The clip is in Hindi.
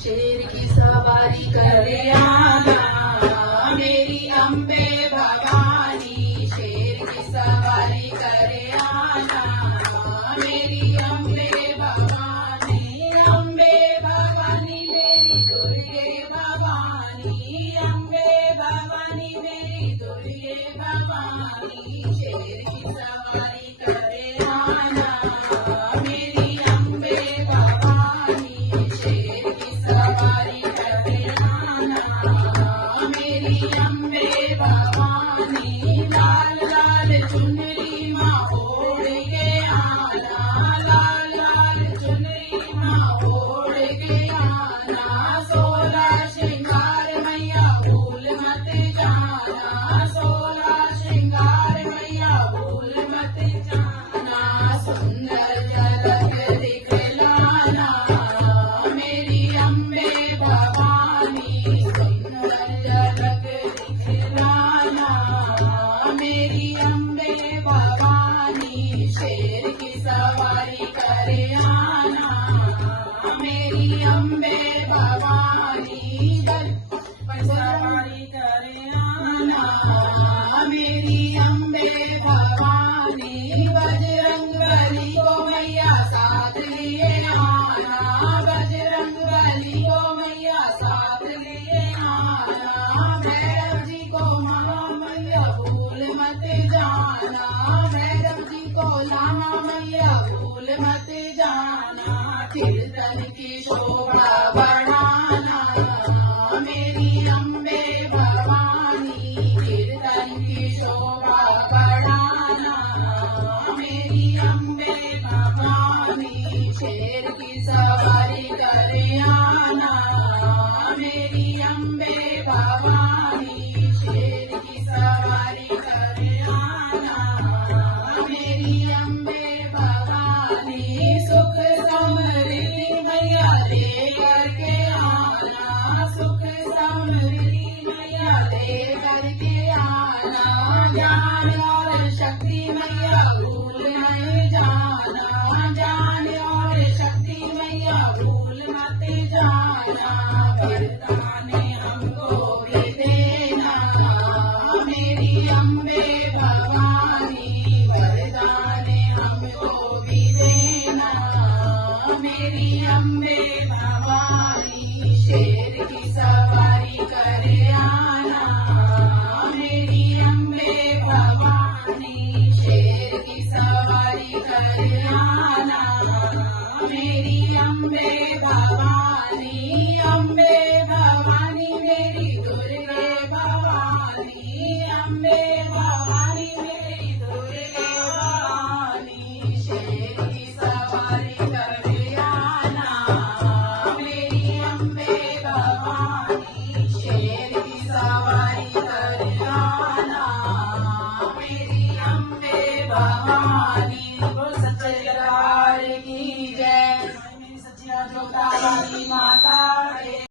शेर की सवारी करे आना मेरी अम्बे भवानी। शेर की सवारी करे आना मेरी अम्बे भवानी। अम्बे भवानी मेरी दुर्गे भवानी। अम्बे भवानी मेरी दुर्गे भवानी। शेर की सवारी करे आना मेरी अम्बे भवानी। शेर की सवारी करे आना मेरी अम्बे भवानी। लाल लाल चुनरी माँ ओढ़ के आना। लाल लाल चुनरी माँ ओढ़ के आना। 16 श्रृंगार मैया भूल मत जाना। 16 श्रृंगार मैया भूल मत जाना। सुंदर झलक दिखलाना मेरी अम्बे भवानी। सुंदर झलक दिखलाना मेरी अम्बे भवानी। शेर की सवारी करे आना मेरी अम्बे भवानी। सवारी करे आना मेरी अम्बे भवानी। बजरंग बली को मैया साथ लिए आना। बजरंग बली को मैया साथ लिए आना। भैरव जी को माँ मैया भूल मत जाना। भैरव जी को लाना मैया भूल मत जाना। कीर्तन की शोभा बढ़ाना मेरी अम्बे भवानी। कीर्तन की शोभा बढ़ाना मेरी अम्बे भवानी। शेर की सवारी करे आना मेरी अम्बे भवानी। शेर की सवारी करे आना मेरी अम्बे भवानी। सुख समृद्धि मैया लेकर के आना। सुख समृद्धि मैया लेकर के आना। ज्ञान और शक्ति मैया भूल नहीं जाना। ज्ञान और शक्ति मैया भूल मत जाना। वरदाने हमको भी देना मेरी अम्बे भवानी। वरदाने हमको भी देना मेरी अम्बे भवानी। शेर की सवारी करे आना मेरी अम्बे भवानी। शेर की सवारी करे आना मेरी अम्बे भवानी। अम्बे भवानी मेरी दुर्गे भवानी। अम्बे भवानी मेरी दुर्गे भवानी। शेर की सवारी करे आना मेरी अम्बे भवानी। शेर की सवारी करे आना मेरी अम्बे भवानी। बोल सच्चे दरबार की जय। मेरी सच्ची जोता वाली माता।